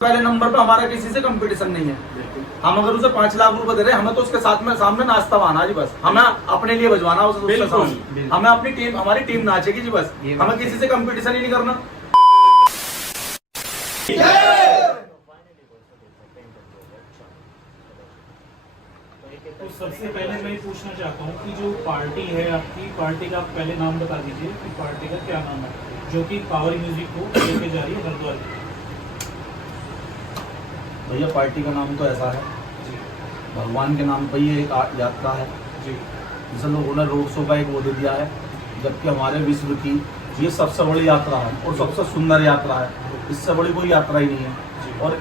पहले नंबर पे हमारा किसी से कंपटीशन नहीं है। हम अगर उसे 5 लाख रुपए दे रहे हैं, हमें तो उसके साथ में सामने नाचता आना जी, बस हमें अपने लिए बजवाना उसे सामने, हमें अपनी टीम, हमारी टीम नाचेगी जी, बस हमें किसी से कंपटीशन ही नहीं करना। तो सबसे पहले मैं पूछना चाहता हूँ कि जो पार्टी है आपकी, पार्टी का आप पहले नाम बता दीजिए कि पार्टी का क्या नाम है जो कि पावर म्यूजिक को लेके जा रही है हरिद्वार। भैया पार्टी का नाम तो ऐसा है, भगवान के नाम पर ये एक यात्रा है जी, जिसे लोगों ने रोड शो का एक वो दे दिया है, जबकि हमारे विश्व की ये सबसे बड़ी यात्रा है और सबसे सुंदर यात्रा है। इससे बड़ी कोई यात्रा ही नहीं है। और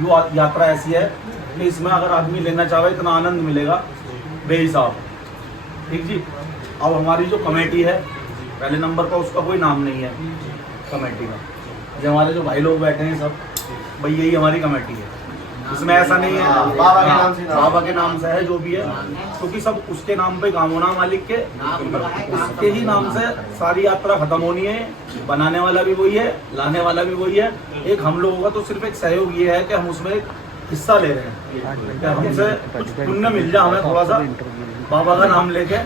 ये यात्रा ऐसी है कि इसमें अगर आदमी लेना चाहे इतना आनंद मिलेगा बेहिसाब। ठीक जी। अब हमारी जो कमेटी है पहले नंबर पर, उसका कोई नाम नहीं है कमेटी का। जो हमारे जो भाई लोग बैठे हैं सब, भाई यही हमारी कमेटी है। इसमें ऐसा नहीं है बाबा के नाम से है जो भी है, क्योंकि सब उसके नाम पे काम होना, मालिक के उसके ही नाम से सारी यात्रा खत्म होनी है। बनाने वाला भी वही है, लाने वाला भी वही है। एक हम लोगों का तो सिर्फ एक सहयोग ये है कि हम उसमें एक हिस्सा ले रहे हैं, हमसे कुछ पुण्य मिल जाए हमें थोड़ा सा बाबा का नाम लेके,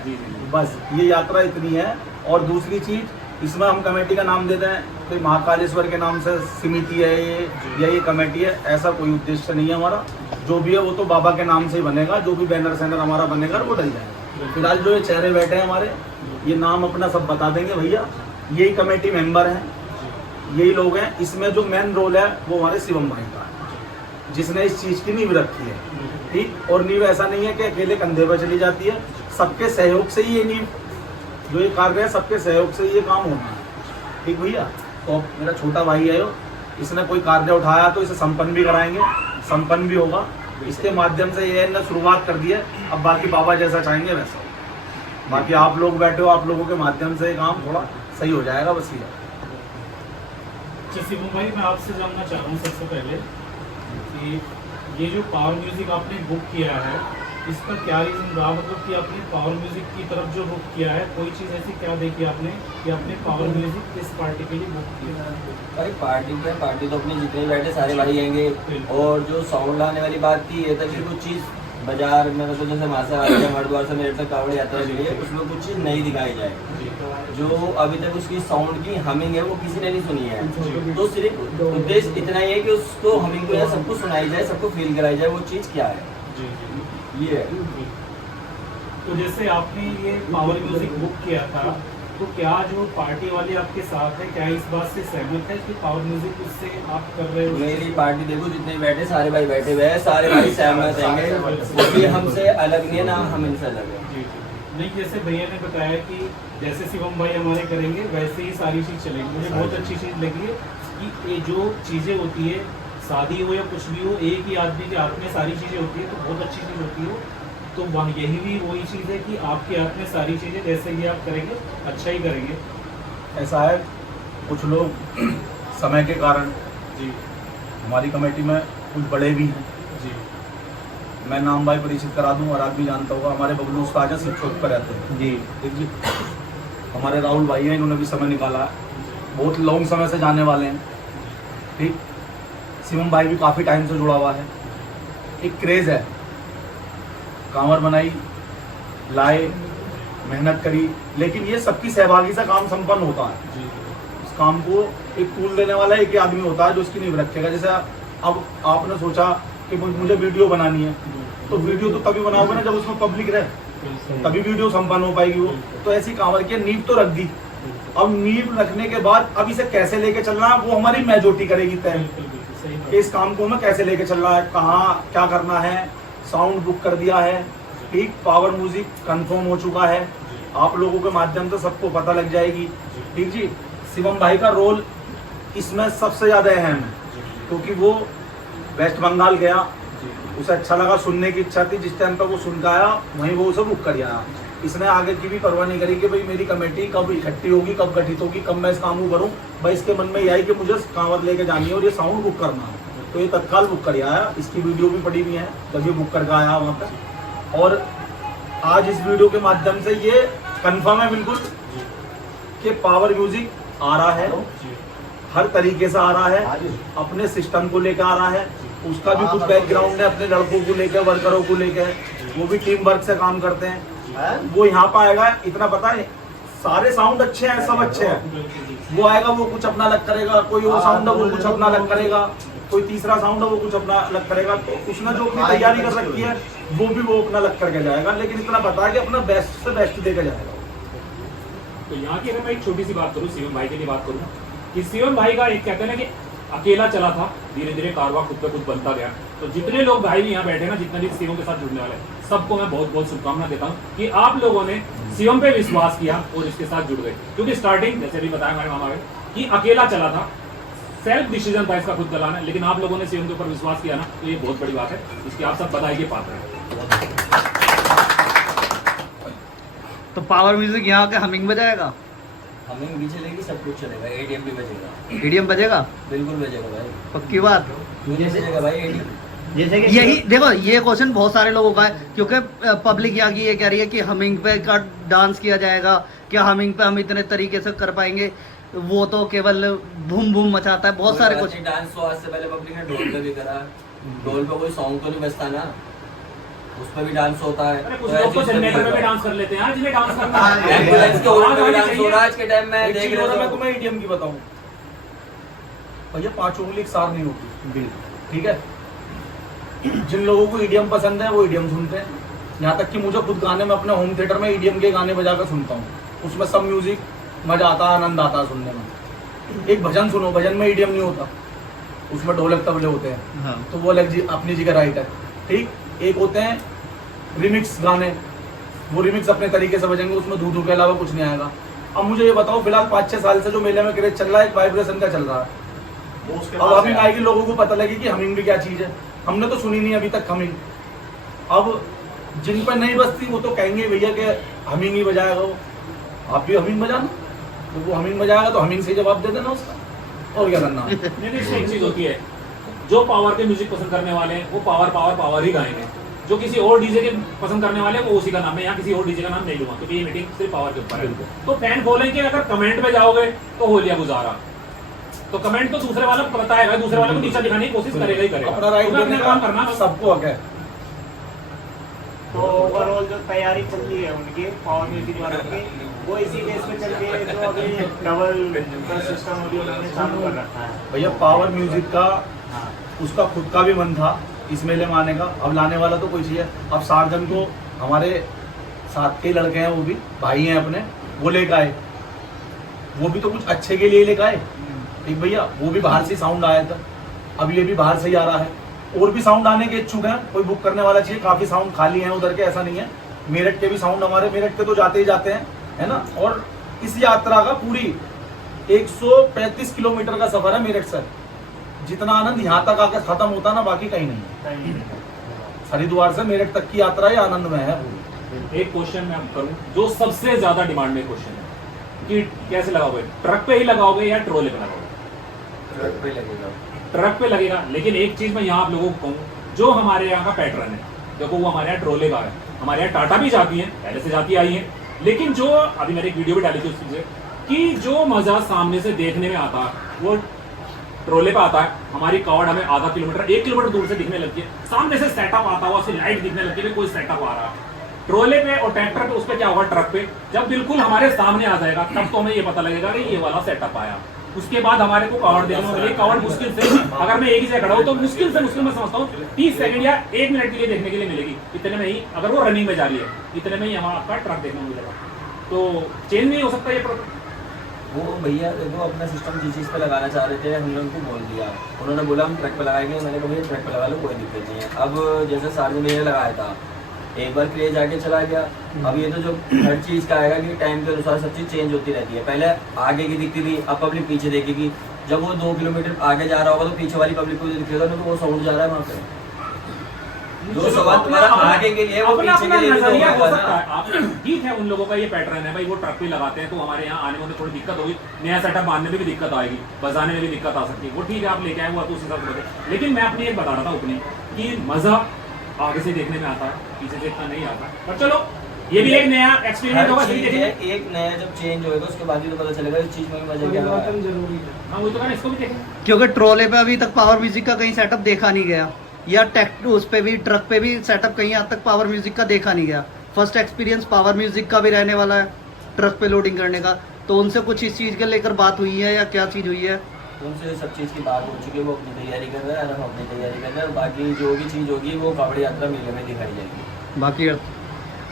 बस ये यात्रा इतनी है। और दूसरी चीज, इसमें हम कमेटी का नाम देते हैं तो महाकालेश्वर के नाम से समिति है ये, या ये कमेटी है, ऐसा कोई उद्देश्य नहीं है हमारा। जो भी है वो तो बाबा के नाम से ही बनेगा, जो भी बैनर सैनर हमारा बनेगा वो डल जाएगा। फिलहाल जो ये चेहरे बैठे हैं हमारे, ये नाम अपना सब बता देंगे भैया। यही कमेटी मेंबर हैं, यही लोग हैं। इसमें जो मेन रोल है वो हमारे शिवम भाई का है, जिसने इस चीज की नींव रखी है। ठीक। और नींव ऐसा नहीं है कि अकेले कंधे पर चली जाती है, सबके सहयोग से ही ये नींव, जो ये कार्य है सबके सहयोग से ये काम होना है। ठीक भैया। तो मेरा छोटा भाई है, इसने कोई कार्य उठाया तो इसे संपन्न भी कराएंगे, संपन्न भी होगा। इसके माध्यम से ये ने शुरुआत कर दी है। अब बाकी बाबा जैसा चाहेंगे वैसा, बाकी आप लोग बैठे हो, आप लोगों के माध्यम से काम थोड़ा सही हो जाएगा, बस ये। शिवम भाई, मैं आपसे जानना चाह रहा हूँ सबसे पहले कि ये जो पावर म्यूजिक आपने बुक किया है, इसका क्या रीज़न रहा, मतलब कि आपने पावर म्यूजिक की तरफ जो बुक किया है, कोई चीज़ ऐसी क्या देखी आपने कि आपने पावर म्यूजिक किस पार्टी के लिए बुक किया? भाई पार्टी तो अपने जितने बैठे सारे भाई आएंगे। और जो साउंड लाने वाली बात थी, ये था कि कुछ चीज़ बाजार में, मतलब जैसे मासा हरिद्वार से मेरे तक कावड़ यात्रा के लिए उसमें कुछ चीज़ नई दिखाई जाए जो अभी तक उसकी साउंड की हमिंग है वो किसी ने नहीं सुनी है। तो सिर्फ उद्देश्य इतना ही है कि उसको हमिंग को सबको सुनाई जाए, सबको फील कराई जाए वो चीज़ क्या है। ये है। तो जैसे आपने ये पावर म्यूजिक बुक किया था, तो क्या जो पार्टी वाले आपके साथ है, क्या इस बात से सहमत है कि पावर म्यूजिक उससे आप कर रहे हो? मेरी पार्टी देखो, जितने बैठे सारे भाई बैठे हुए हैं, सारे भाई सहमत रहेंगे। ये हमसे अलग नहीं है ना, हम इनसे अलग है। जी। नहीं, जैसे भैया ने बताया कि जैसे शिवम भाई हमारे करेंगे वैसे ही सारी चीज़ चलेगी। मुझे बहुत अच्छी चीज़ लगी है कि ये जो चीज़ें होती है, शादी हो या कुछ भी हो, एक ही आदमी के हाथ में सारी चीज़ें होती है, तो बहुत अच्छी चीज़ होती है। तो वह यही भी वही चीज़ है कि आपके हाथ में सारी चीज़ें, जैसे ही आप करेंगे अच्छा ही करेंगे। ऐसा है, कुछ लोग समय के कारण जी, हमारी कमेटी में कुछ बड़े भी हैं जी, मैं नाम भाई परिचित करा दूं, और आप भी जानता होगा, हमारे बबलू उस्ताद हैं, सिर्फ चौक पर रहते हैं जी। ठीक जी। हमारे राहुल भाई हैं, इन्होंने भी समय निकाला है, बहुत लॉन्ग समय से जाने वाले हैं। ठीक। शिवम भाई भी काफ़ी टाइम से जुड़ा हुआ है। एक क्रेज़ है, कांवर बनाई, लाए, मेहनत करी, लेकिन ये सबकी सहभागी से काम संपन्न होता है जी। इस काम को एक टूल देने वाला एक ही आदमी होता है जो इसकी नींव रखेगा। जैसे अब आपने सोचा कि मुझे वीडियो बनानी है, तो वीडियो तो तभी बनाओगे ना जब उसमें पब्लिक रहे, तभी वीडियो संपन्न हो पाएगी वो। तो ऐसी कांवर की नींव तो रख दी। अब नींव रखने के बाद अब इसे कैसे लेके चलना है वो हमारी मेजोरिटी करेगी तय, कि इस काम को हमें कैसे लेके चलना है, कहाँ क्या करना है। साउंड बुक कर दिया है। ठीक। पावर म्यूजिक कंफर्म हो चुका है, आप लोगों के माध्यम से सबको पता लग जाएगी। ठीक जी। शिवम भाई का रोल इसमें सबसे ज़्यादा अहम है, क्योंकि वो वेस्ट बंगाल गया, उसे अच्छा लगा, सुनने की इच्छा थी, जिस टाइम पर वो सुन के आया वहीं वो उसे बुक कर आया। इसने आगे की भी परवाह नहीं करी कि भाई मेरी कमेटी कब इकट्ठी होगी, कब गठित होगी, कब मैं इस काम को करूँ। भाई इसके मन में यह आई कि मुझे कांवर लेके जानी है और ये साउंड बुक करना है, तो ये तत्काल बुक कर आया। इसकी वीडियो भी पड़ी हुई है जब ये बुक करके आया वहाँ पर। और आज इस वीडियो के माध्यम से ये कंफर्म है बिल्कुल कि पावर म्यूजिक आ रहा है। हर तरीके से आ रहा है, अपने सिस्टम को लेकर आ रहा है, उसका भी कुछ बैकग्राउंड है अपने लड़कों को लेकर, वर्करों को लेकर, वो भी टीम वर्क से काम करते हैं। वो यहाँ पर आएगा, इतना पता है सारे साउंड अच्छे हैं, सब अच्छे हैं, वो आएगा वो कुछ अपना अलग करेगा, कोई वो साउंड है वो कुछ अपना अलग करेगा, कोई तीसरा साउंड है वो कुछ अपना अलग करेगा। तो उसने जो अपनी तैयारी कर रखी है वो भी वो अपना अलग करके जाएगा, लेकिन इतना पता है कि अपना बेस्ट से बेस्ट देकर जाएगा। तो यहाँ की अगर मैं एक छोटी सी बात करूँ, शिवम भाई के लिए बात करूँ कि शिवम भाई का एक कहते हैं ना कि अकेला चला था, धीरे धीरे कारवां खुद पे खुद बनता गया। तो जितने लोग भाई भी यहाँ बैठे ना, जितने भी शिवम के साथ जुड़ने वाले, सबको मैं बहुत बहुत शुभकामना देता हूँ कि आप लोगों ने शिवम पे विश्वास किया और इसके साथ जुड़ गए। क्योंकि स्टार्टिंग जैसे भी बताया हमारे मामा भाई कि अकेला चला था, सेल्फ डिसीजन था इसका खुद चलाना, लेकिन आप लोगों ने शिवम के ऊपर विश्वास किया ना, तो ये बहुत बड़ी बात है, इसकी आप सब बधाई के पात्र हैं। तो पावर म्यूजिक यहाँ के हमिंग बजाएगा, हमिंग भी चलेगी, सब कुछ चलेगा, एडीएम भी बजेगा, ईडीएम बजेगा, बिल्कुल बजेगा भाई, पक्की बात। क्यों नहीं बजेगा भाई एडीएम। जैसे कि यही देखो, ये क्वेश्चन बहुत सारे लोगों का है, क्योंकि पब्लिक यहाँ की ये कह रही है कि हमिंग पे का डांस किया जाएगा, क्या हमिंग पे हम इतने तरीके से कर पाएंगे, वो तो केवल भूम भूम मचाता है। बहुत सारे कुछ डांस तो आज से पहले पब्लिक ने ढोल पे भी करा, ढोल पे कोई सॉन्ग तो नहीं बजता ना, उस पर भी डांस होता है। अरे कुछ लोग तो जनरेटर में भी डांस कर लेते हैं, आज जिन्हें डांस करना है। एम्बुलेंस के ओर पे भी डांस हो रहा है आज के टाइम में, एक देख चीज रहे और मैं हो। तुम्हें ईडीएम की बताऊं भैया, 5 उंगली एक सार नहीं होती, ठीक है। जिन लोगों को ईडीएम पसंद है वो ईडीएम सुनते हैं, यहाँ तक कि मुझे खुद गाने में अपने होम थिएटर में ईडीएम के गाने बजाकर सुनता हूँ, उसमें सब म्यूजिक मजा आता है, आनंद आता है सुनने में। एक भजन सुनो, भजन में ईडीएम नहीं होता, उसमें ढोलक तबले होते हैं, हाँ। तो वो अलग अपनी जगह राइट है, ठीक। एक होते हैं रिमिक्स गाने, वो रिमिक्स अपने तरीके से बजेंगे, उसमें धू के अलावा कुछ नहीं आएगा। अब मुझे ये बताओ, फिलहाल 5-6 साल से जो मेले में क्रेज चल रहा है, एक वाइब्रेशन का चल रहा है, अब हमिंग आएगी, लोगों को पता लगी कि हमिंग भी क्या चीज है। हमने तो सुनी नहीं अभी तक हमिंग, अब जिन पर नहीं बजती वो तो कहेंगे भैया कि हमिंग ही बजाएगा वो, आप भी हमिंग बजाना, तो वो हमिंग बजाएगा तो हमिंग से जवाब दे देना उसका, और क्या करना। नहीं, इसमें एक चीज होती है, जो पावर के म्यूजिक पसंद करने वाले हैं वो पावर पावर पावर ही गाएंगे, जो किसी और डीजे के पसंद करने वाले हैं वो उसी का नाम है, यहाँ किसी और डीजे का नाम नहीं लूंगा, क्योंकि ये मीटिंग सिर्फ पावर के ऊपर है। तो फैन बोलेंगे अगर कमेंट में जाओगे तो हो लिया गुजारा, तो कमेंट तो दूसरे वाला को बताएगा, दूसरे वाले को नीचा दिखाने की कोशिश करेगा ही करेगा, अपना राइट तुम्हें देने अपना काम करना का बस। सबको हक है। तो ओवरऑल जो तैयारी चल रही है उनकी पावर म्यूजिक वालों की, वो इसी बेस पे चल रही है, जो अभी डबल सिस्टम अभी उन्होंने चालू कर रखा है। भैया पावर म्यूजिक का हाँ, उसका खुद का भी मन था इस मेले में आने का, अब लाने वाला तो कोई चाहिए। अब सार्जन को हमारे साथ के लड़के हैं, वो भी भाई हैं अपने, वो लेकर आए, वो भी तो कुछ अच्छे के लिए लेकर आए, ठीक भैया। वो भी बाहर से साउंड आया था, अब ये भी बाहर से ही आ रहा है, और भी साउंड आने के इच्छुक हैं, कोई बुक करने वाला चाहिए, काफी साउंड खाली हैं उधर के, ऐसा नहीं है। मेरठ के भी साउंड, हमारे मेरठ के तो जाते ही जाते हैं, है ना। और इस यात्रा का पूरी 135 किलोमीटर का सफर है मेरठ से, जितना आनंद यहाँ तक आकर खत्म होता ना, बाकी कहीं नहीं है। सही। हरिद्वार से मेरठ तक की यात्रा ही आनंद में है पूरी। एक क्वेश्चन मैं करूं जो सबसे ज्यादा डिमांड में क्वेश्चन है कि कैसे लगाओगे, ट्रक पे ही लगाओगे या ट्रोले पे लगाओगे? ट्रक पे लगेगा, ट्रक पे लगेगा, लेकिन एक चीज मैं यहाँ आप लोगों को कहूँ, जो हमारे यहाँ का पैटर्न है, देखो वो हमारे यहाँ ट्रोले का है, हमारे यहाँ टाटा भी जाती है, पहले से जाती आई है, लेकिन जो अभी मैंने एक वीडियो भी डाली थी उस चीज से कि जो मजा सामने से देखने में आता है वो ट्रोले पे आता है। हमारी कावड़ हमें आधा किलोमीटर 1 किलोमीटर दूर से दिखने लगती है, सामने से सेटअप आता हुआ, उसकी लाइट दिखने लगती है, कोई सेटअप आ रहा है। ट्रोले पे और ट्रैक्टर पे उस पे क्या होगा, ट्रक पे जब बिल्कुल हमारे सामने आ जाएगा तब तो हमें ये पता लगेगा कि ये वाला सेटअप आया। उसके बाद हमारे को कावड़ देखने को मिलेगी, कावड़ मुश्किल से, अगर मैं एक ही जगह खड़ा हूँ तो मुश्किल से मुश्किल मैं समझता हूँ 30 सेकंड या 1 मिनट के लिए देखने के लिए मिलेगी, इतने में ही, अगर वो रनिंग में जा रही है, इतने में ही हमारा आपका ट्रक देखने को मिलेगा। तो चेंज नहीं हो सकता ये प्रोडक्ट। वो भैया देखो अपना सिस्टम जिस चीज़ पे लगाना चाह रहे थे हमने उनको बोल दिया, उन्होंने बोला हम ट्रक पे लगाएंगे, मैंने कहा भैया ट्रक पे लगा लो, कोई दिक्कत नहीं है। अब जैसे सार्जन भैया ने लगाया था, एक बार क्रेज आके चला गया, अब ये तो जो हर चीज़ का आएगा कि टाइम के अनुसार सब चीज़ चेंज होती रहती है। पहले आगे की दिखती थी, अब पब्लिक पीछे देखेगी, जब वो 2 किलोमीटर आगे जा रहा होगा तो पीछे वाली पब्लिक को दिखेगा तो वो साउंड जा रहा है वहाँ पे। जो सवाल तुम्हारा आगे के लिए वो पीछे के लिए भी तो नजरिया हो होगा सकता ना। है। आप ठीक है, उन लोगों का ये पैटर्न है भाई, वो ट्रक पे लगाते हैं तो हमारे यहाँ आने में थोड़ी दिक्कत होगी, नया सेटअप बांधने में भी दिक्कत आएगी, बजाने में भी दिक्कत आ सकती है, वो ठीक है आप लेके आए, वो तो उस हिसाब से बजे। लेकिन मैं अपनी एक बता रहा था अपनी कि मजा आगे से देखने में आता है, पीछे से इतना नहीं आता। पर चलो ये भी एक नया एक्सपीरियंस होगा, हर सही चीज देखेंगे। है, एक नया जब चेंज होएगा उसके बाद ही तो पता चलेगा इस चीज में भी मजा क्या आ रहा है। जरूरी है। हाँ वो तो कहना, इसको भी देखेंगे। क्योंकि ट्रोले पे अभी तक पावर म्यूजिक का कहीं सेटअप देखा नहीं गया, या टेक उस पे भी ट्रक पे भी सेटअप कहीं आज तक पावर म्यूजिक का देखा नहीं गया। फर्स्ट एक्सपीरियंस पावर म्यूजिक का भी रहने वाला है, ट्रक पे लोडिंग करने का। तो उनसे कुछ इस चीज़ के लेकर बात हुई है या क्या चीज़ हुई है? उनसे सब चीज़ की बात हो चुकी है, वो अपनी तैयारी कर रहे हैं और हम अपनी तैयारी कर रहे हैं। और बाकी जो भी चीज़ होगी वो कावड़ यात्रा मेले में दिखाई जाएगी। बाकी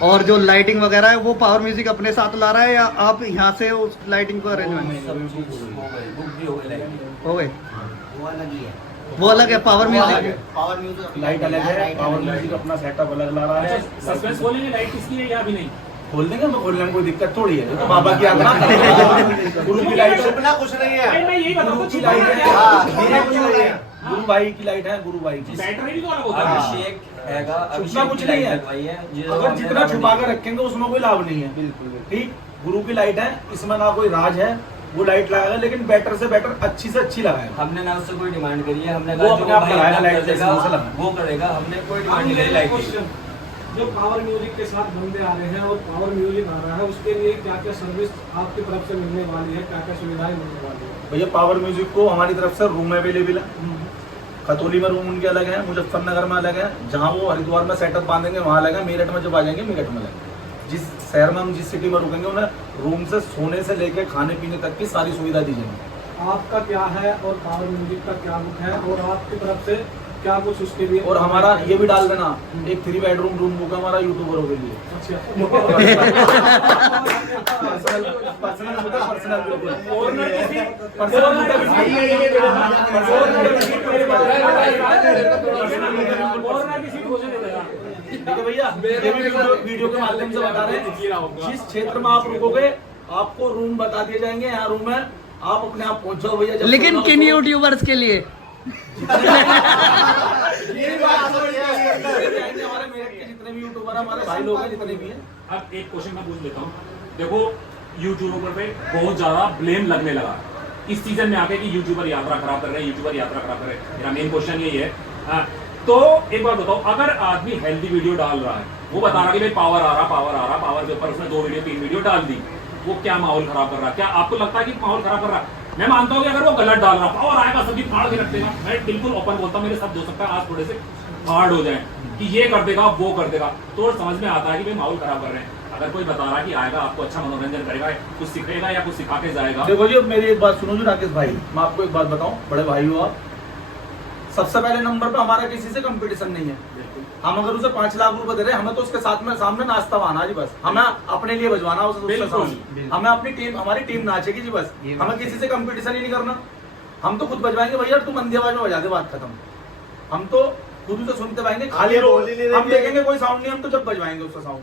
और जो लाइटिंग वगैरह है वो पावर म्यूजिक अपने साथ ला रहा है या आप यहाँ से उस लाइटिंग को अरेंजमेंट सब चीज़ हो गई, बुक भी हो गई लाइट। हो गए? वो अलग ही है। वो अलग है, power music. Power music light अलग है, पावर म्यूजिक अपना सेटअप अलग ला रहा है। अच्छा, सस्पेंस खोलेंगे लाइट किसकी है या अभी नहीं? खोल देंगे, हम खोलने में कोई दिक्कत थोड़ी है। तो बाबा की यात्रा गुरु की लाइट है, इतना कुछ नहीं भाई है। मैं यही बताऊँ गुरु तो की छुपा लाइट है, क्या? हाँ, मेरा कुछ नहीं है। गुरु भाई की लाइट है, गुरु भाई की। बैटरी भी तो अलग होता है। अभिषेक हैगा, छुपना अभिषेक कुछ की नहीं लाइट है। लगवाई है जो अगर हमने जितना रावण छुपा ने कर की। रखेंगे उसमें कोई लाभ नहीं है। बिल्कुल ठीक, गुरु की लाइट है, इसमें ना कोई राज है। वो लाइट लगाएगा लेकिन बेटर से बेटर, अच्छी से अच्छी लगाएगा। हमने ना उससे कोई डिमांड करी है, हमने वो कहा अपने जो आप भाई लगाएगा, अपना लाइट कर जैसे देगा, उसे लगाएगा। वो करेगा। हमने कोई डिमांड नहीं करी लाइट की। क्वेश्चन, जो पावर म्यूजिक के साथ बंदे आ रहे हैं और पावर म्यूजिक आ रहा है, उसके लिए क्या क्या सर्विस आपकी तरफ से मिलने वाली है, क्या क्या सुविधाएं मिलने वाली है? भैया पावर म्यूजिक को हमारी तरफ से रूम अवेलेबल है। खतौली में रूम उनके अलग है, मुजफ्फरनगर में अलग है, जहाँ वो हरिद्वार में सेटअप बांधेंगे वहाँ अलग है, मेरठ में जब आ जाएंगे मेरठ में अलग है। जिस शहर में हम जिस सिटी में रुकेंगे उन्हें रूम से सोने से लेके खाने पीने तक की सारी सुविधा दी जाएगी। आपका क्या है और पावर म्यूजिक का क्या बुक है और आपकी तरफ से क्या कुछ उसके लिए? और हमारा ये भी डाल देना, एक 3 बेडरूम रूम बुक है हमारा यूट्यूबरों के लिए। पर्सनल बिल्कुल। और ना किसी और ना किसी को नहीं देगा। ठीक है भैया, ये भी वीडियो के माध्यम से बता रहे हैं। जिस क्षेत्र में आप रुकोगे आपको रूम बता दिए जाएंगे, यहाँ रूम है, आप अपने आप पहुंचो भैया। जब लेकिन सोना किन हो- यूट्यूबर्स के लिए? ये बात हो रही है। हमारे मेरठ के जितने भी यूट्यूबर हैं, हमारे भाई लोग हैं जितने भी हैं। अब एक क्वेश्चन मैं पूछ लेता हूँ। देखो यूट्यूबर पे बहुत ज्यादा ब्लेम लगने लगा इस सीजन में आके कि यूट्यूबर यात्रा खराब कर रहे हैं, यूट्यूबर यात्रा खराब कर रहे हैं। मेरा मेन क्वेश्चन यही है। हाँ, तो एक बात बताओ, अगर आदमी हेल्दी वीडियो डाल रहा है, वो बता रहा है कि भाई पावर आ रहा, पावर के ऊपर उसने 2 वीडियो 3 वीडियो डाल दी, वो क्या माहौल खराब कर रहा है? क्या आपको लगता है कि माहौल खराब कर रहा है? मैं मानता हूँ कि अगर वो गलत डाल रहा, पावर आएगा सब्जी फाड़ के रख देगा, मैं बिल्कुल ओपन बोलता हूँ, मेरे शब्द हो सकता है आज थोड़े से हार्ड हो जाए कि ये कर देगा वो कर देगा, तो समझ में आता है कि भाई माहौल खराब कर रहे हैं। अगर कोई बता रहा है कि आएगा आपको अच्छा मनोरंजन करेगा, कुछ सीखेगा या कुछ सिखा के जाएगा। देखो जी, मेरी एक बात सुनो जी राकेश भाई, मैं आपको एक बात बताऊं, बड़े भाई हो आप। सबसे पहले नंबर पे हमारा किसी से कंपटीशन नहीं है। हम अगर उसे 5 लाख रुपए दे रहे हैं, हमें तो उसके साथ में सामने नाचता बहाना जी, बस हमें अपने लिए बजवाना उससे बिल्कुल। साउंड। हमें अपनी टीम, हमारी टीम नाचेगी जी, बस हमें किसी से कंपटीशन ही नहीं करना। हम तो खुद बजवाएंगे भैया, तुम अंधी आवाज में बजा दे, बात खत्म। हम तो खुद से सुनते पाएंगे, खाली बोल ही नहीं हम देंगे। देखेंगे कोई साउंड नहीं, हम तो जब बजवाएंगे उसका साउंड।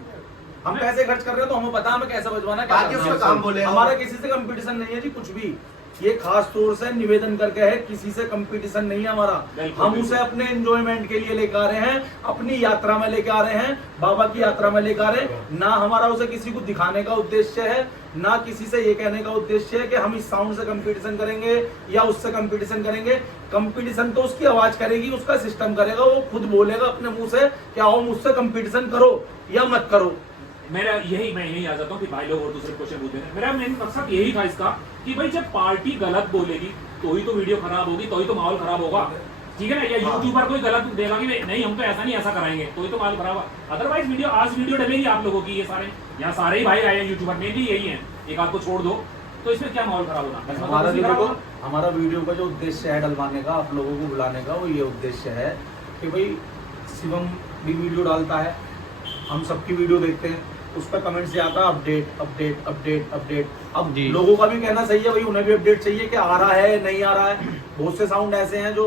हम पैसे खर्च कर रहे हैं तो हमें पता है हमें कैसे बजवाना है, क्या बाकी करना है। उसका काम बोलेगा। हमारा किसी से कंपटीशन नहीं है जी, कुछ भी। ये खास तौर से निवेदन करके है, किसी से कंपटीशन नहीं है हमारा। बिल्कुल, हम बिल्कुल। उसे अपने एंजॉयमेंट के लिए लेकर आ रहे हैं, अपनी यात्रा में लेकर आ रहे हैं, बाबा की यात्रा में लेकर आ रहे हैं। ना हमारा उसे किसी को दिखाने का उद्देश्य है, ना किसी से ये कहने का उद्देश्य है कि हम इस साउंड से कंपटीशन करेंगे या उससे कंपटीशन करेंगे। कंपटीशन तो उसकी आवाज करेगी, उसका सिस्टम करेगा, वो खुद बोलेगा अपने मुंह से कि आओ मुझसे कंपटीशन करो या मत करो। मेरा मैं यही आ जाता हूँ कि भाई लोग और दूसरे क्वेश्चन पूछते हैं। मेरा मेन मकसद यही था इसका कि भाई जब पार्टी गलत बोलेगी तो ही तो वीडियो खराब होगी, तो ही तो माहौल खराब होगा, ठीक है ना? या यूट्यूबर कोई गलत देगा कि नहीं हम तो ऐसा नहीं ऐसा कराएंगे, तो ही तो माहौल खराब होगा। अदरवाइज वीडियो डलेगी आप लोगों की, ये सारे यहाँ सारे ही भाई आए हैं यूट्यूबर में भी यही है, एक आध को छोड़ दो, तो इसमें क्या माहौल खराब होगा? हमारा वीडियो का जो उद्देश्य है डलवाने का, आप लोगों को बुलाने का, वो ये उद्देश्य है कि भाई शिवम भी वीडियो डालता है, हम सबकी वीडियो देखते हैं, उस पर कमेंट से आता है अपडेट अपडेट अपडेट अपडेट। अब जी। लोगों का भी कहना सही है भाई, उन्हें भी अपडेट चाहिए कि आ रहा है नहीं आ रहा है। बहुत से साउंड ऐसे हैं जो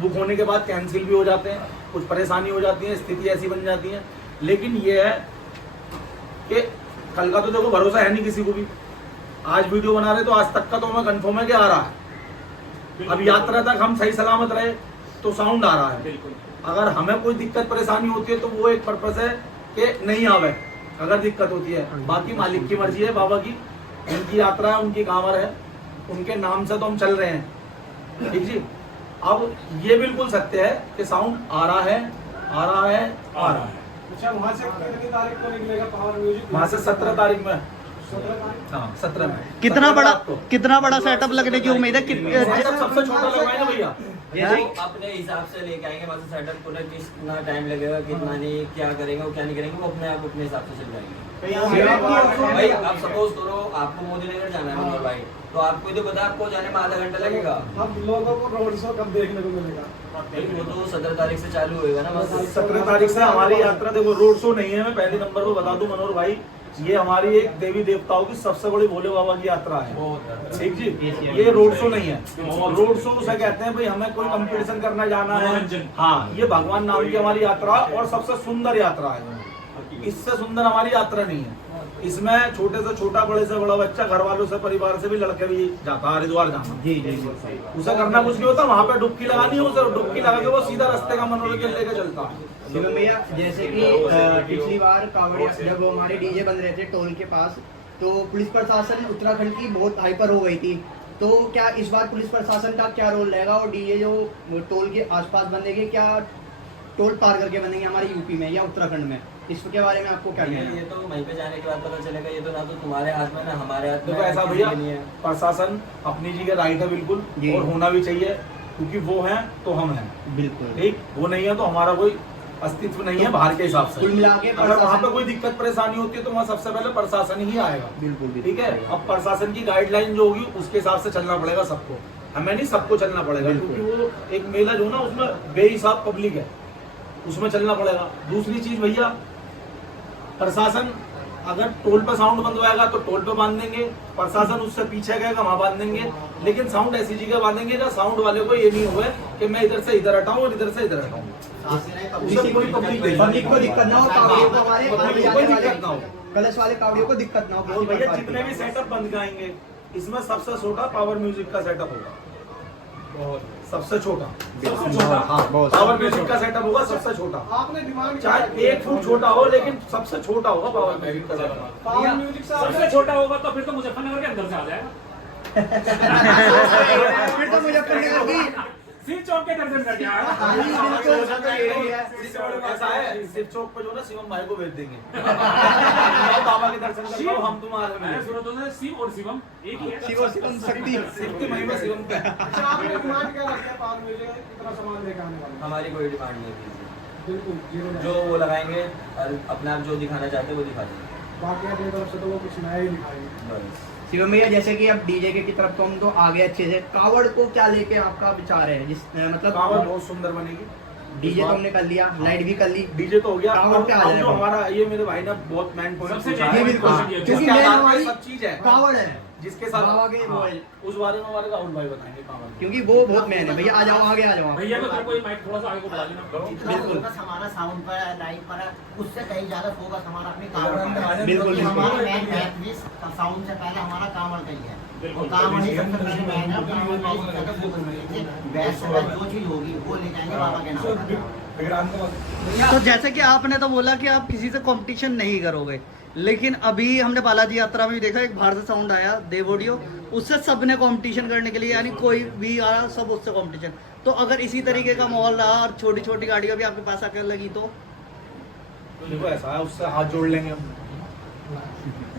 बुक होने के बाद कैंसिल भी हो जाते हैं, कुछ परेशानी हो जाती है, स्थिति ऐसी बन जाती है। लेकिन ये है कि कल का तो देखो भरोसा है नहीं किसी को भी। आज वीडियो बना रहे तो आज तक का तो हमें कंफर्म है कि आ रहा है। अब यात्रा तक हम सही सलामत रहे तो साउंड आ रहा है। बिल्कुल। अगर हमें कोई दिक्कत परेशानी होती है तो वो एक पर्पस है कि नहीं आवे, अगर दिक्कत होती है। बाकी मालिक की मर्जी है, बाबा की, उनकी यात्रा है, उनकी कांवर है, उनके नाम से तो हम चल रहे हैं, ठीक जी। अब ये बिल्कुल सत्य है कि साउंड आ रहा है, आ रहा है, आ रहा है। अच्छा वहाँ से कितनी तारीख को निकलेगा पावर म्यूजिक? वहाँ से 17 तारीख में, 17 तारीख। हाँ 17 में। कितना 17 बड़ा को। कितना बड़ा सेटअप लगने की उम्मीद है? सेटअप सबसे छोटा लगवाएंगे भैया। वो अपने हिसाब से लेके आएंगे, मतलब सेटअप पूरा कितना टाइम लगेगा, कितना नहीं, क्या करेंगे वो क्या नहीं करेंगे, वो अपने आप अपने हिसाब से चल जाएंगे। भाई आप सपोज करो आपको मोदी नगर जाना है मनोहर भाई, तो आपको तो पता है आपको जाने में आधा घंटा लगेगा। अब लोगों को रोड शो कब देखने को मिलेगा? भाई वो तो 17 तारीख से चालू होएगा ना, बस 17 तारीख से हमारी यात्रा, देखो रोड शो नहीं है, मैं पहले नंबर को बता दूं मनोहर भाई, ये हमारी एक देवी देवताओं की सबसे बड़ी भोले बाबा की यात्रा है। ठीक जी, ये रोड शो नहीं है। रोड शो उसे कहते हैं भाई हमें कोई कंपटीशन करना जाना है, हाँ ये भगवान नाम की हमारी यात्रा और सबसे सुंदर यात्रा है। इससे सुंदर हमारी यात्रा नहीं है। इसमें छोटे से छोटा, बड़े से बड़ा बच्चा, घर वालों से, परिवार से भी लड़के भी जाता है हरिद्वार जाना। जी जी उसे करना कुछ नहीं होता, वहाँ पे डुबकी लगानी है, उसे डुबकी लगा के वो सीधा रास्ते का मनोरंजन लेके चलता है। शिवम भैया, जैसे कि पिछली बार कांवड़िया जब हमारे डीजे बन रहे थे टोल के पास, तो पुलिस प्रशासन उत्तराखंड की बहुत हाइपर हो गई थी, तो क्या इस बार पुलिस प्रशासन का क्या रोल रहेगा और डीजे जो टोल के आसपास बनेंगे, क्या टोल पार करके बनेंगे हमारे यूपी में या उत्तराखंड में? इसके बारे में आपको क्या कहना है? ये तो वहीं पे जाने के बाद पता चलेगा, ये तो ना तो तुम्हारे हाथ में ना हमारे हाथ में। देखो ऐसा भैया, प्रशासन अपनी जगह राइट है बिल्कुल, और होना भी चाहिए, क्योंकि वो हैं तो हम हैं। बिल्कुल ठीक, वो नहीं है तो हमारा कोई अस्तित्व नहीं है बाहर के हिसाब से। कुल मिला के अगर वहाँ पे कोई दिक्कत परेशानी होती है तो वहाँ सबसे पहले प्रशासन ही आएगा। बिल्कुल ठीक है, अब प्रशासन की गाइडलाइन जो होगी उसके हिसाब से चलना पड़ेगा सबको, हमें नहीं सबको चलना पड़ेगा, क्योंकि वो एक मेला जो ना उसमें बेहिसाब पब्लिक है, उसमें चलना पड़ेगा। दूसरी चीज भैया, प्रशासन अगर टोल पे साउंड बंदवाएगा तो टोल पे बांध देंगे, प्रशासन उससे पीछे गएगा वहां बांध देंगे, लेकिन साउंड ऐसी जगह बांधेंगे जहाँ साउंड वाले को ये नहीं हुआ कि मैं इधर से इधर हटाऊं और इधर से इधर हटाऊं, उससे कोई पब्लिक को दिक्कत ना हो, कावड़ियों को हमारे पब्लिक को कोई दिक्कत ना हो। कलश वाले कावड़ियों को दिक्कत ना हो। और भैया जितने भी सेटअप बंद कराएंगे, इसमें सबसे छोटा पावर म्यूजिक का सेटअप होगा, सबसे छोटा, पावर म्यूजिक का सेटअप होगा सबसे छोटा। आपने दिमाग चाहे 1 फुट छोटा हो, लेकिन सबसे छोटा होगा पावर म्यूजिक का सेटअप। पावर म्यूजिक से सबसे छोटा होगा तो फिर तो मुजफ्फरनगर के अंदर से आ जाएगा, फिर तो मुजफ्फरनगर की सिर चौक के दर्जन कर जाएगा। ऐसा है, शिव चौक पे जो ना शिवम भाई को भेज देंगे, बाबा के दर्शन कर लो, हम तुम्हारे मैंने में। सुना तो शिव और शिवम एक ही है। शिव और शिवम शक्ति। शिव की महिमा शिवम पे। अच्छा आपने डिमांड क्या रखी है पावर म्यूजिक का? कितना सामान लेकर आने वाले? हमारी कोई डिमांड नहीं है, बिल्कुल जीरो। जो वो लगाएंगे और अपने आप जो दिखाना चाहते हैं वो दिखा देंगे, बाकी अपनी तरफ से तो वो कुछ नया ही दिखाएंगे। बस। शिवम भैया, जैसे कि अब डीजे की तरफ तो हम तो आगे अच्छे से, कावड़ को क्या लेके आपका विचार है? जिस मतलब कावड़ बहुत सुंदर बनेगी। डीजे तो हमने कर लिया, लाइट भी कर ली, डीजे तो हो गया, कावड़ पे आ अब जाएगा। जो हमारा ये मेरे भाई ने बहुत मैन पॉइंट सबसे पूछा main है, बिल्कुल, हाँ, क्योंकि जिसके main आधार पे हमारी सब चीज है, कावड़ है, जिसके साथ बाबा के वो हाँ, है। उस बारे में हमारे राहुल भाई बताएंगे कावड़। क्योंकि वो बहुत मेन है। भैया आ जाओ, आगे आ जाओ आप। भैया को कोई माइक थोड़ा सा आगे को बढ़ा देना। जितना फोकस हमारा साउंड पर है, लाइट पर है, उससे कहीं ज्यादा फोकस हमारा अपनी कावड़ पर है। बिल्कुल, क्योंकि बिल्कुल। हमारा मेन बैटरी साउंड से पहले हमारा कावड़ का ही है। बिल्कुल। और कावड़ ही सबसे पहले मेन है, कावड़ का ही ज्यादा फोकस है। बेस्ट है, जो चीज होगी वो ले जाएंगे बाबा के नाम पर। तो जैसे कि आपने तो बोला कि आप किसी से कंपटीशन नहीं करोगे, लेकिन अभी हमने बालाजी यात्रा में भी देखा, एक बाहर से साउंड आया देव ऑडियो, उससे सबने कंपटीशन करने के लिए, यानी कोई भी आया सब उससे कंपटीशन। तो अगर इसी तरीके का माहौल रहा और छोटी छोटी गाड़ियां भी आपके पास आकर लगी तो देखो ऐसा है, उससे हाथ जोड़ लेंगे हम,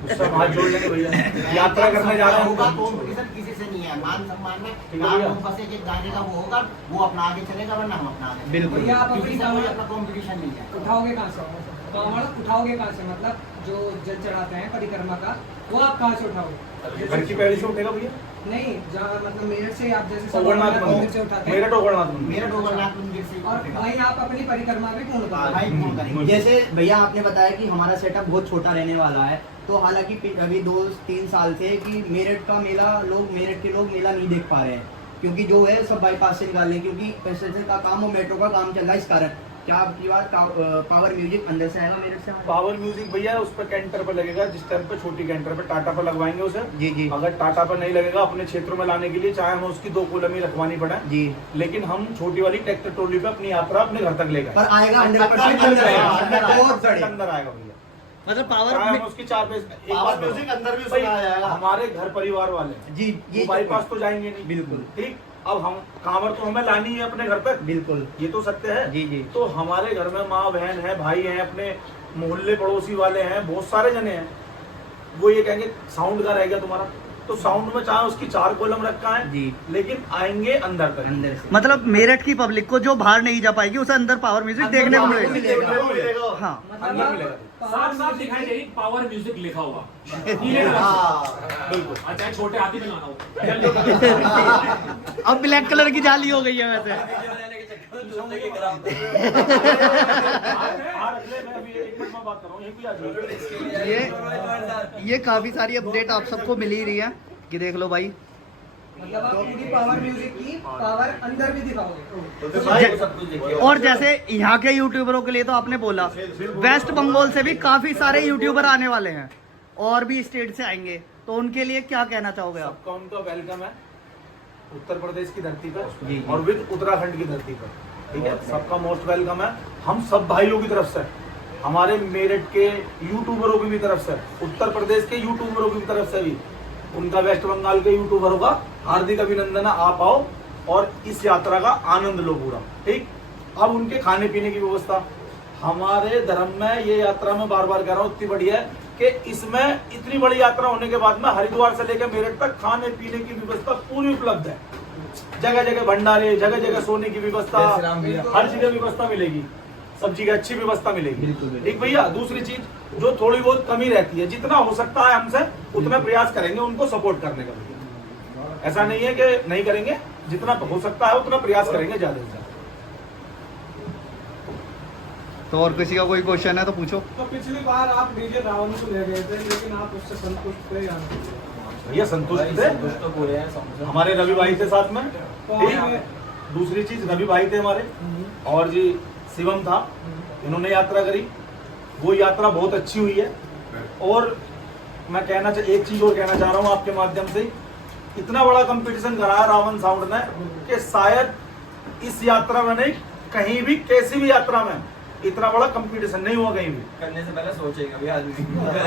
उससे हम हाथ जोड़ लेंगे भैया, यात्रा करने जा रहे हैं होगा हम। कंपटीशन किसी से नहीं है, मान सम्मान में ठीक है भैया। नाम बस एक गाने का वो होगा, वो अपना आगे चलेगा, वरना हम अपना आगे बिल्कुल। चलेंगे। भैया, आप किसी अपनी से कोई कावड़- अपना कंपटीशन नहीं है। उठाओगे कहाँ से? कावड़ उठाओगे कहाँ से? मतलब जो जल चढ़ाते हैं परिक्रमा का, वो आप कहाँ से उठाओगे? घर की पैड़ी से उठेगा भैया, नहीं, जहाँ मतलब मेरठ से आप जैसे ओगरनाथ मंदिर से उठाते हैं, मेरठ ओगरनाथ मंदिर। मेरा डोगरनाथ मंदिर से और वहीं आप अपनी परिक्रमा भी पूर्ण करोगे। भाई फोन करेंगे। जैसे भैया आपने बताया कि हमारा सेटअप बहुत छोटा रहने वाला है, तो हालांकि अभी 2-3 साल से कि मेरठ का मेला, मेरठ के लोग मेला नहीं देख पा रहे हैं, क्योंकि जो है सब बाईपास से निकाल रहे हैं, क्योंकि कंस्ट्रक्शन का काम और मेट्रो का काम चल रहा है। इस कारण क्या आपकी बात पावर म्यूजिक अंदर से आएगा, मेरठ से आएगा? पावर म्यूजिक भैया उस पर कैंटर पर लगेगा, जिस टाइम पे छोटी कैंटर पे टाटा पर लगवाएंगे उसे। जी जी अगर टाटा पर नहीं लगेगा, अपने क्षेत्रों में लाने के लिए चाहे हमें उसकी 2 कोलम ही रखवानी पड़े, जी, लेकिन हम छोटी वाली ट्रैक्टर ट्रॉली पे अपनी यात्रा अपने घर तक ले गए। पर आएगा 100% अंदर आएगा, बहुत बड़े। अंदर आएगा भैया, मतलब चाहे हम पावर उसकी 4 पे पावर म्यूजिक अंदर भी भाई, सुना जाएगा। हमारे घर परिवार वाले जी, ये बाईपास तो जाएंगे नहीं, बिल्कुल। ठीक, अब हम कांवर तो हमें लानी है अपने घर तक, बिल्कुल ये तो सत्य है। जी जी तो हमारे घर में माँ बहन है, भाई है, अपने मोहल्ले पड़ोसी वाले हैं, बहुत सारे जने हैं, वो ये कहेंगे साउंड का रह गया तुम्हारा, तो साउंड में चाहे उसकी 4 कॉलम रखा है जी लेकिन आएंगे अंदर तक। अंदर से मतलब मेरठ की पब्लिक को जो बाहर नहीं जा पाएगी उसे अंदर पावर म्यूजिक देखने को मिलेगा। मिलेगा। हाँ अंदर मिलेगा। साफ साफ दिखाई दे रही पावर म्यूजिक लिखा हुआ बिल्कुल। अच्छा छोटे हाथी बनाना हो अब ब्लैक कलर की जाली हो गई है वैसे। ये काफी सारी अपडेट आप सबको मिल ही रही है कि देख लो भाई। मतलब आप पूरी पावर म्यूजिक की पावर अंदर भी दिखाओगे। और जैसे यहाँ के यूट्यूबरों के लिए तो आपने बोला, वेस्ट बंगाल से भी काफी सारे यूट्यूबर आने वाले हैं और भी स्टेट से आएंगे, तो उनके लिए क्या कहना चाहोगे आप? सबका उनका वेलकम है उत्तर प्रदेश की धरती पर जी। और विद उत्तराखंड की धरती पर, ठीक है, सबका मोस्ट वेलकम है। हम सब भाइयों की तरफ से, हमारे मेरठ के यूट्यूबरों की भी तरफ से, उत्तर प्रदेश के यूट्यूबरों की भी तरफ से भी, उनका वेस्ट बंगाल के यूट्यूबरों का हार्दिक अभिनंदन। आप आओ और इस यात्रा का आनंद लो पूरा, ठीक। अब उनके खाने पीने की व्यवस्था हमारे धर्म में, ये यात्रा में बार बार कह रहा हूँ, इतनी बढ़िया है कि इसमें इतनी बड़ी यात्रा होने के बाद में हरिद्वार से लेकर मेरठ तक खाने पीने की व्यवस्था पूरी उपलब्ध है। जगह जगह भंडारे, जगह जगह सोने की व्यवस्था, हर जगह व्यवस्था मिलेगी, सब जगह अच्छी व्यवस्था मिलेगी, ठीक भैया। दूसरी चीज जो थोड़ी बहुत कमी रहती है, जितना हो सकता है हमसे उतना प्रयास करेंगे उनको सपोर्ट करने का। ऐसा नहीं है कि नहीं करेंगे, जितना हो सकता है उतना प्रयास करेंगे ज्यादा से ज्यादा। तो और किसी का कोई क्वेश्चन है तो पूछो। तो पिछली बार आप डीजे रावण को ले गए थे, लेकिन आप उससे संतुष्ट थे या नहीं? भैया संतुष्ट थे, तो पूरे हैं हमारे रवि भाई थे साथ में, तो ठीक। आपने दूसरी चीज रवि भाई थे हमारे, और जी शिवम था, इन्होंने यात्रा करी, वो यात्रा बहुत अच्छी हुई है। और मैं एक चीज और कहना चाह रहा हूँ आपके माध्यम से, इतना बड़ा कंपटीशन कराया रावण साउंड ने कि शायद इस यात्रा में नहीं, कहीं भी कैसी भी यात्रा में इतना बड़ा कंपटीशन नहीं हुआ कहीं भी। करने से पहले सोचेगा भी आदमी।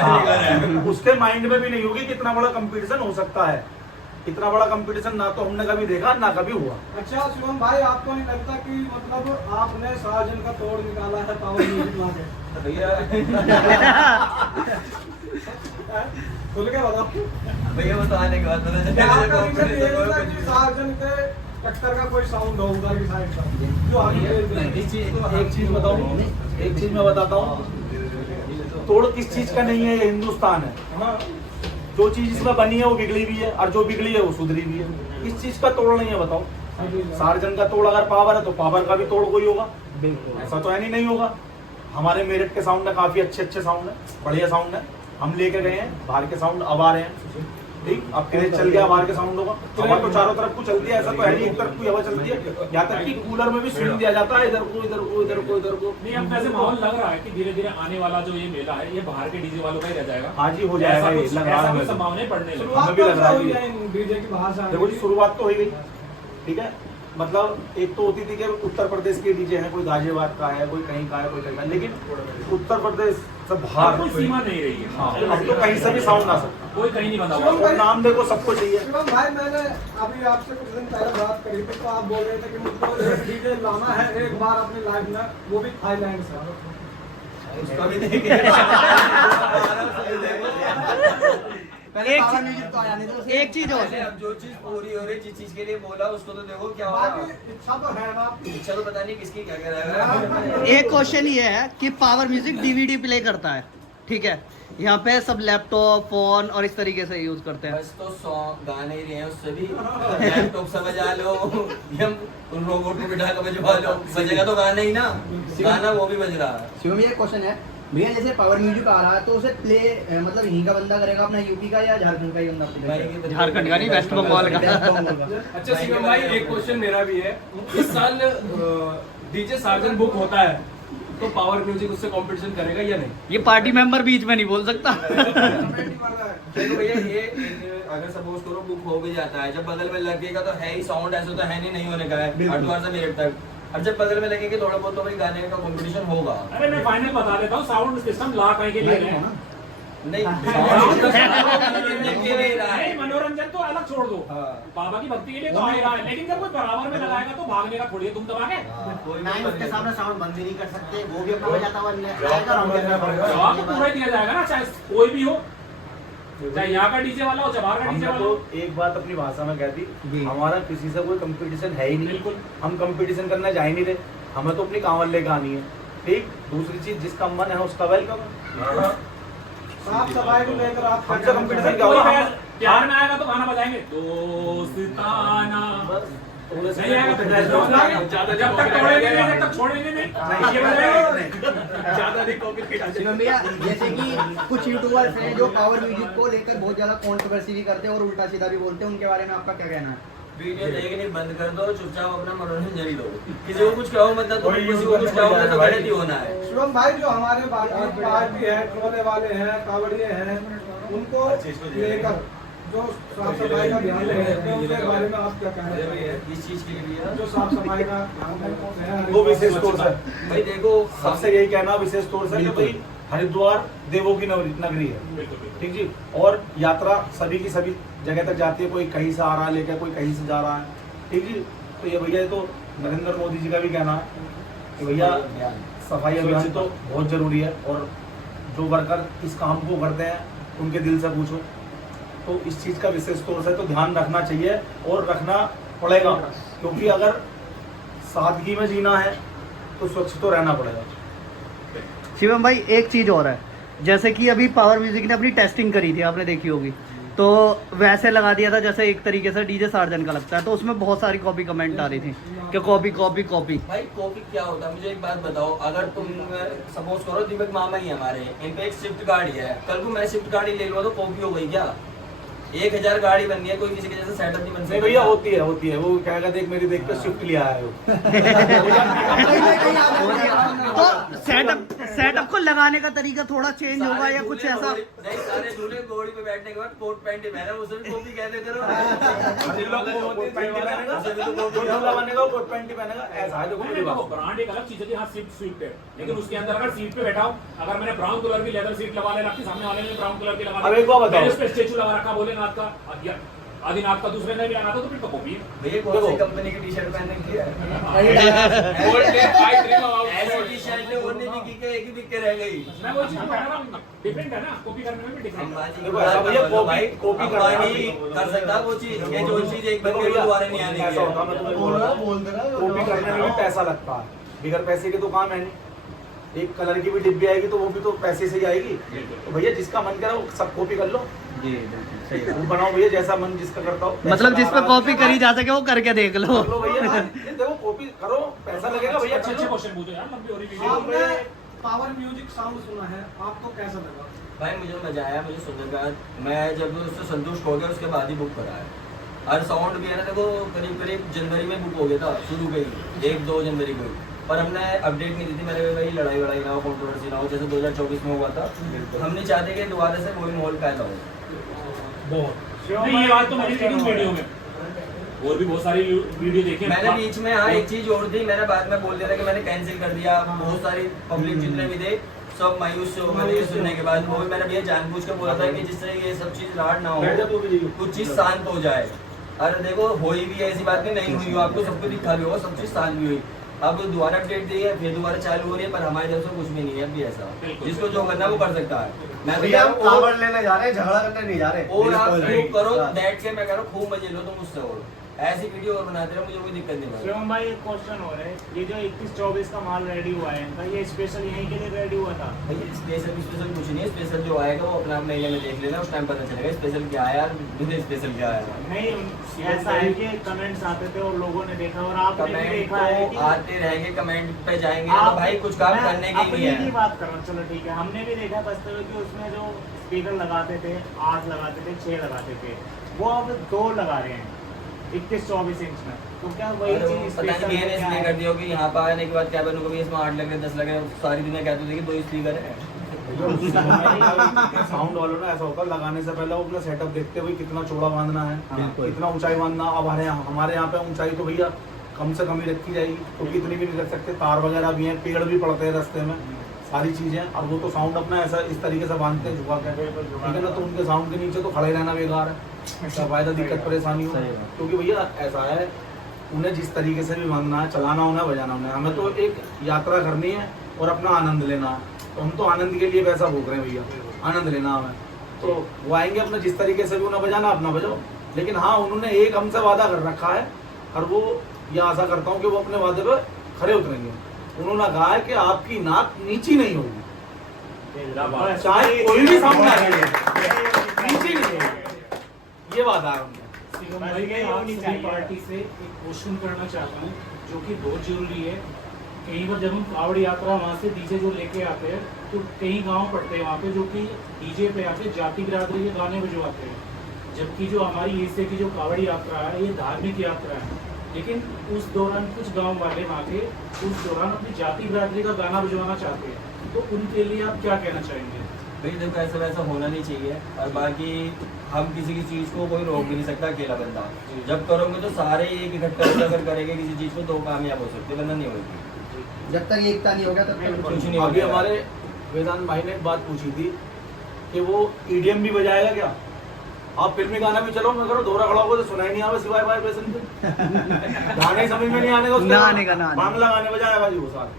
हाँ, उसके माइंड में भी नहीं होगी कि इतना बड़ा कंपटीशन हो सकता है। इतना बड़ा कंपटीशन ना तो हमने कभी देखा ना कभी हुआ। अच्छा शिवम भाई, आपको नहीं लगता कि मतलब आपने साजन का तोड़ निकाला है पावर म्यूजिक ला के? खुल के बताओ भैया, वो तो आने के बाद पता क्या आपका रीजन ये होता कि साजन के टक्कर का कोई साउंड होगा की साइड का जो आगे एक चीज बताऊं, एक चीज मैं बताता हूँ, तोड़ किस चीज का नहीं है, ये हिंदुस्तान है। जो चीज इसमें बनी है वो बिगड़ी भी है, और जो बिगड़ी है वो सुधरी भी है। किस चीज का तोड़ नहीं है बताओ? सार्जन का तोड़ अगर पावर है तो पावर का भी तोड़ कोई होगा? बिल्कुल, ऐसा तो है नहीं होगा। हमारे मेरठ के साउंड है, काफी अच्छे साउंड है, बढ़िया साउंड है। हम लेके गए हैं, बाहर के साउंड अब आ रहे हैं, ठीक। अब क्रेज चल गया बाहर के साउंड होगा। हवा तो चारों तरफ को चलती है, ऐसा तो है नहीं एक तरफ की हवा चलती है, यहाँ तक कि कूलर में भी स्विंग दिया जाता है, इधर को इधर को इधर को इधर को। नहीं, अब वैसे माहौल लग रहा है कि धीरे धीरे आने वाला जो ये मेला है ये बाहर के डीजे वालों का ही रह जाएगा। हाँ जी, हो जाएगा, ये लग रहा है, संभावनाएं बढ़ने लगी। हमें भी लग रहा है डीजे की बाहर से देखो जी, शुरुआत तो हो गई, ठीक है। मतलब एक तो होती थी कि उत्तर प्रदेश के डीजे हैं, कोई गाजियाबाद का है, कोई कहीं का है, कोई कहीं का, लेकिन उत्तर प्रदेश से बाहर कोई सीमा नहीं रही है। हाँ, अब तो कहीं से भी साउंड आ सकता कोई कहीं नहीं बंधा शिवम हुआ। है। नाम देखो सबको चाहिए। शिवम भाई, मैंने अभी आपसे कुछ दिन पहले बात करी थी, तो आप बोल रहे थे कि मुझको एक डीजे लाना है एक बार अपनी लाइफ में, वो भी थाईलैंड से। उसका भी देखेंगे। एक चीज और, अब जो चीज पूरी हो रही, जिस चीज के लिए बोला उसको तो देखो क्या हो रहा बाकी है। इच्छा तो है ना आपकी। इच्छा तो पता नहीं किसकी क्या कह रहा है। एक क्वेश्चन ये है कि पावर म्यूजिक डीवीडी प्ले करता है, ठीक है, यहाँ पे सब लैपटॉप फोन और इस तरीके से यूज करते हैं। बस तो सॉन्ग गाने ही रहे हैं उससे भी, लैपटॉप से बजा लो या रोबोट को बिठा कर बजवा लो, बजेगा तो गाना ही ना, गाना वो भी बज रहा है। शिवम, ये क्वेश्चन है भैया, जैसे पावर म्यूजिक आ रहा है तो उसे प्ले मतलब यहीं का बंदा करेगा, अपना यूपी का या झारखंड का ही बंदा प्ले करेगा? झारखंड का नहीं, वेस्ट बंगाल का। अच्छा शिवम भाई, एक क्वेश्चन मेरा भी है, इस साल डीजे सार्जन बुक होता है तो पावर म्यूजिक उससे कंपटीशन करेगा या नहीं? ये पार्टी मेंबर बीच में नहीं बोल सकता। देखो भैया, ये अगर सपोज करो बुक हो भी जाता है, जब बगल में लगेगा तो है ही साउंड, ऐसा तो है नहीं होने का है हरिद्वार से मेरठ तक। अब जब बगल में लगेगा थोड़ा बहुत तो भाई गाने का कंपटीशन होगा। अरे मैं फाइनल बता देता हूँ, साउंड सिस्टम ला कहीं के लिए है। नहीं नहीं, मनोरंजन तो अलग छोड़ दो, हाँ। बाबा की भक्ति के लिए तो आएगा, लेकिन जब कोई बराबर में लगाएगा तो भागने का थोड़ी है, तुम दबा के नहीं उसके सामने साउंड बंद भी नहीं कर सकते, वो भी अपना बजाता हुआ आएगा और हम भी अपना जवाब तो पूरा ही दिया जाएगा ना, चाहे कोई भी हो, चाहे यहाँ का डीजे वाला हो, चाहे बाहर का डीजे हमने वाला हो। तो एक बात अपनी भाषा में कह दी, जी। हमारा किसी से कोई कंपटीशन है ही नहीं, बिल्कुल। हम कंपटीशन करने जा ही नहीं रहे, हमें तो अपनी कांवड़ लेकर आनी है। ठीक, दूसरी चीज जिसका मन है उसका वेलकम है। साफ सफाई को लेकर आप हमसे कंपटीशन क्या कोई होगा? है, प्यार में आएगा तो गाना बजाएंगे, दोस्ताना नहीं आएगा तो जब तक तोड़ेंगे नहीं, जब तक छोड़ेंगे नहीं, ये बजाएंगे। ज्यादा नहीं कॉपी शिवम भैया, जैसे कि कुछ यूट्यूबर्स हैं जो पावर म्यूजिक को लेकर बहुत ज्यादा कंट्रोवर्सी भी करते हैं और उल्टा सीधा भी बोलते हैं, उनके बारे में आपका क्या कहना है? वीडियो देखनी बंद कर दो, चुपचाप अपना मनोरंजन जारी लो। किसी को कुछ कहो मतलब, तुम किसी को कुछ कहोगे तो गलत ही होना है। शिवम भाई जो हमारे बाकी पार्टी है, टोले वाले हैं, कावड़िए हैं, उनको लेकर जो साफ सफाई का ध्यान रखते हैं उसके बारे में आप क्या कहना चाहिए? इस चीज के लिए जो साफ सफाई का ध्यान है वो विशेष तौर से भाई देखो, सबसे यही कहना विशेष तौर से कि भाई हरिद्वार देवों की नगरी है, ठीक जी, और यात्रा सभी की सभी जगह तक जाती है, कोई कहीं से आ रहा है लेकर, कोई कहीं से जा रहा है, ठीक जी। तो ये भैया तो नरेंद्र मोदी जी का भी कहना है कि भैया सफाई अभियान तो बहुत जरूरी है, और जो वर्कर इस काम को करते हैं उनके दिल से पूछो तो इस चीज़ का विशेष तौर से तो ध्यान रखना चाहिए और रखना पड़ेगा, क्योंकि अगर सादगी में जीना है तो स्वच्छ तो रहना पड़ेगा। शिवम भाई एक चीज़ और है, जैसे कि अभी पावर म्यूजिक ने अपनी टेस्टिंग करी थी, आपने देखी होगी, तो वैसे लगा दिया था जैसे एक तरीके से डीजे सार्जन का लगता है, तो उसमें बहुत सारी कॉपी कमेंट आ रही थी कि कॉपी कॉपी कॉपी। भाई कॉपी क्या होता है, मुझे एक बात बताओ, अगर तुम सपोज करो दीपक मामा ही हमारे, इन पे एक स्विफ्ट गाड़ी है, कल को मैं स्विफ्ट गाड़ी ले लूँ तो कॉपी हो गई क्या? 1000 गाड़ी बन गई है, कोई किसी के जैसे सेटअप नहीं बन सकता। नहीं भैया होती है, वो कहेगा देख मेरी देख के स्विफ्ट लिया है वो। तो सेटअप को लगाने का तरीका थोड़ा चेंज होगा या कुछ ऐसा? नहीं, सारे दूल्हे घोड़ी पे बैठने के बाद कोट पैंट ही पहना, उसे भी कॉपी कहते करो। कोट पैंट ही पहनेगा, ऐसा है। देखो ब्रांड एक अलग चीज है कि हाँ स्विफ्ट है, लेकिन उसके अंदर अगर सीट पे बैठा हूँ, अगर मैंने ब्राउन कलर की लेदर सीट लगा ले रखी, सामने वाले ने ब्राउन कलर की लगा अब एक बात बताओ, मैंने उस पे स्टेचू लगा रखा भोलेनाथ का, आदिनाथ का, दूसरे ने भी आना था तो फिर तो कॉपी है। भैया कौन सी कंपनी की टी शर्ट पहनने की है? ऐसी टी शर्ट उन्होंने भी की के एक ही बिक के रह गई। मैं वो चीज कह रहा हूँ, डिफरेंट है ना, कॉपी करने में भी डिफरेंट है। अंबानी देखो ऐसा भैया कॉपी अंबानी कर सकता वो चीज, ये जो चीज एक बंदे को दोबारा नहीं आने ऐसा होता, मैं तुम्हें बोल रहा हूँ, कॉपी करने में भी पैसा लगता है, बिगर पैसे के तो काम है नहीं। एक कलर की भी डिब्बी आएगी तो वो भी तो पैसे से ही आएगी। तो भैया जिसका मन करे वो सब कॉपी कर लो, जी बिल्कुल सही वो बनाओ भैया जैसा मन जिसका करता हो। मतलब जिस पे कॉपी करी जा सके वो करके देख लो। कर लो भैया, देखो कॉपी करो, पैसा लगेगा भैया। अच्छे क्वेश्चन पूछो यार, लंबी हो रही वीडियो। आपने पावर म्यूजिक साउंड सुना है, आपको कैसा लगा? भाई मुझे मजा आया, मुझे सुनने का, मैं जब उससे संतुष्ट हो गया उसके बाद ही बुक करा है। हर साउंड भी है ना, देखो करीब करीब जनवरी में बुक हो गया था, शुरू में ही 1-2 जनवरी को ही, पर हमने अपडेट नहीं दी थी, मेरे भाई लड़ाई वड़ाई ना हो, कंट्रोवर्सी ना हो, जैसे 2024 में हुआ था। हम नहीं चाहते कि दोबारा से कोई माहौल पैदा हो। नहीं, ये बात तो मैंने देखी वीडियो में, और भी बहुत सारी वीडियो देखी है। मैंने बीच में हाँ एक चीज और थी, मैंने बाद में बोल दिया था कि मैंने कैंसिल कर दिया। बहुत सारी पब्लिक जितने भी थे सब मायूस से हो गए ये सुनने के बाद। वो भी मैंने भैया जानबूझ के बोला था कि जिससे ये सब चीज लाड ना हो, कुछ चीज शांत हो जाए। अरे देखो हुई भी ऐसी बात नहीं हुई हो, आपको सबको दिखा भी होगा, सब चीज शांत भी हुई। अब दोबारा अपडेट दी है, फिर दोबारा चालू हो रही है, पर हमारी तरफ से कुछ भी नहीं है अभी ऐसा। जिसको जो करना वो कर सकता है। मैं भैया हम कावड़ लेने जा रहे हैं, झगड़ा करने नहीं जा रहे। और आप खूब करो बैठ के, मैं कह रहा हूँ खूब मजे लो तुम मुझसे, और ऐसी वीडियो और बनाते रहो, मुझे कोई दिक्कत नहीं है। शिवम भाई एक क्वेश्चन हो रहा है, ये जो 21-24 का माल रेडी हुआ है इनका, ये स्पेशल यहीं के लिए रेडी हुआ था? भाई स्पेशल कुछ नहीं है, स्पेशल जो आएगा वो अपना मेले में देख लेना, उस टाइम पता चलेगा स्पेशल क्या आया और स्पेशल क्या आया। नहीं ऐसा है कि कमेंट्स आते थे और लोगों ने देखा, और आपने भी कमेंट देखा है तो कि आते रहेंगे, कमेंट पे जाएंगे तो भाई कुछ काम करने के लिए अपनी है। बात कर रहा हूँ, चलो ठीक है, हमने भी देखा बसते हुए कि उसमें जो स्पीकर लगाते थे 8 लगाते थे, 6 लगाते थे, वो अब 2 लगा रहे हैं 21-24 इंच में। तो क्या वही चीज पता नहीं मैंने इसलिए कर दिया कि यहाँ पर आने के बाद क्या बनूंगा भी, इसमें 8 लग रहे 10 लग रहे, सारी दुनिया कहती थी कि 2 स्पीकर है। साउंड वालों ना ऐसा होता है, लगाने से पहले वो अपना सेटअप देखते हुए कितना चौड़ा बांधना है, कितना ऊंचाई बांधना। अब हमारे यहाँ पे ऊंचाई तो भैया कम से कम ही रखी जाएगी, क्योंकि इतनी भी नहीं रख सकते, तार वगैरह भी हैं, पेड़ भी पड़ते हैं रास्ते में, सारी चीजें। और वो तो साउंड अपना ऐसा इस तरीके से बांधते हैं झुका के, ठीक है ना, तो उनके साउंड के नीचे तो खड़े रहना बेकार है, सब फायदा दिक्कत परेशानी हो। सही बात। क्योंकि भैया ऐसा है, उन्हें जिस तरीके से भी मांगना है, चलाना होना है, बजाना होना है, हमें तो एक यात्रा करनी है और अपना आनंद लेना है। तो हम तो आनंद के लिए पैसा भूख रहे हैं भैया, आनंद लेना हमें। तो वो आएंगे अपना जिस तरीके से भी उन्हें बजाना अपना बजाओ, लेकिन हाँ उन्होंने एक हमसे वादा कर रखा है और वो ये आशा करता हूँ कि वो अपने वादे पे खरे उतरेंगे। उन्होंने कहा है कि आपकी नाक नीची नहीं होगी, चाहे कोई भी सामने आए नीची नहीं होगी, ये वादा है उनका। शिवम भाई मैं आप सभी पार्टी से एक क्वेश्चन करना चाहता हूँ जो कि बहुत जरूरी है। कई बार जब हम कावड़ यात्रा वहाँ से डीजे जो लेके आते हैं तो कई गांव पड़ते हैं वहाँ पे जो कि डीजे पे आके जाति बिरादरी के गाने बजवाते हैं, जबकि जो हमारी एशिया की जो कावड़ यात्रा है ये धार्मिक यात्रा है। लेकिन उस दौरान कुछ गांव वाले वहाँ के उस दौरान अपनी जाति बिरादरी का गाना बजवाना चाहते हैं, तो उनके लिए आप क्या कहना चाहेंगे? भाई देखो ऐसा वैसा होना नहीं चाहिए। और बाकी हम किसी की चीज़ को कोई रोक भी नहीं सकता अकेला बंदा। जब करोगे तो सारे एक इकट्ठा होकर अगर करेंगे किसी चीज़ को तो कामयाब हो सकते, वरना नहीं होगी। जब तक एकता नहीं होगा तब तक कुछ नहीं अभी होगा। हमारे वेदांत भाई ने एक बात पूछी थी कि वो ईडीएम भी बजाएगा क्या? आप फिल्मी गाना भी चलो, मैं करो दोहरा खड़ा होगा तो सुनाई नहीं आवे सिवाय वाइब्रेशन के, गाने ही समझ में नहीं आने का, ना आने का, ना आने का। बांग्ला गाने बजाया भाई वो सारे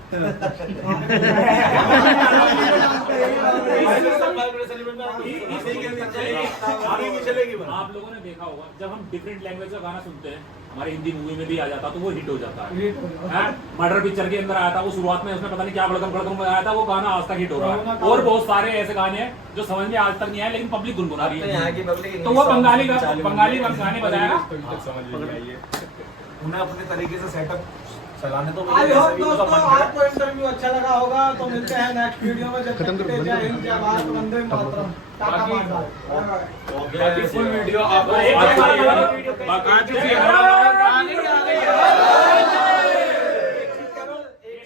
आगे भी चलेगी बस। आप लोगों ने देखा होगा जब हम डिफरेंट लैंग्वेज का गाना सुनते हैं, हमारे हिंदी मूवी में भी आ जाता तो वो हिट हो जाता है। मर्डर पिक्चर के अंदर आया था वो, शुरुआत में उसमें पता नहीं क्या बड़कम बड़कम आया था, वो गाना आज तक हिट हो रहा है। और बहुत सारे ऐसे गाने हैं जो समझ में आज तक नहीं आए लेकिन पब्लिक गुनगुना रही तो यहाँ है। की पब्लिक तो वो बंगाली गाने बजाएगा। उन्हें अपने तरीके से सेटअप चलाने तो आई होप भी उनका दोस्तों मन है। आपको इंटरव्यू अच्छा लगा होगा। तो मिलते हैं नेक्स्ट वीडियो में। जब तक के लिए जय हिंद, जय भारत, वंदे मातरम। Tata bye bye. बाकी फुल वीडियो आपको एक बार बाकायदे से हमारा